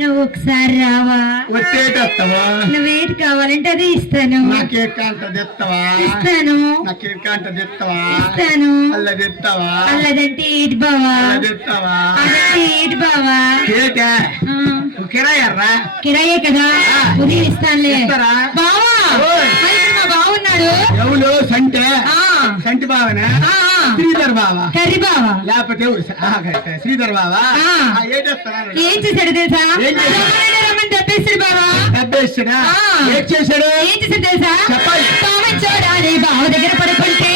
నువ్వు ఒకసారి రావా? వచ్చేటత్తవా? నువ్వేటి కావాలంటే అది ఇస్తాను. ఇస్తాను. ఇస్తాను. అల్లదంటే ఏటి బావా అదంటే ఏటి? బావా కిరాయర్రా కిరాయే కదా? ఉదయం ఇస్తానులే? బావా! మా బావున్నాడు ఎవరు? సంటే? ఆ, సంటి బావనా. శ్రీధర్ బావా? కర్రీ బావా. లేకపోతే శ్రీధర్ బావా? ఏం చేశాడు తెలుసా? రమ్మని తప్పేస్తాడు డబ్బేస్తాడా ఆ. ఏం చేశాడు ఏం చేశాడు తెలుసా చెప్పాలి. బావ చూడాలి బావ దగ్గర పడుకుంటే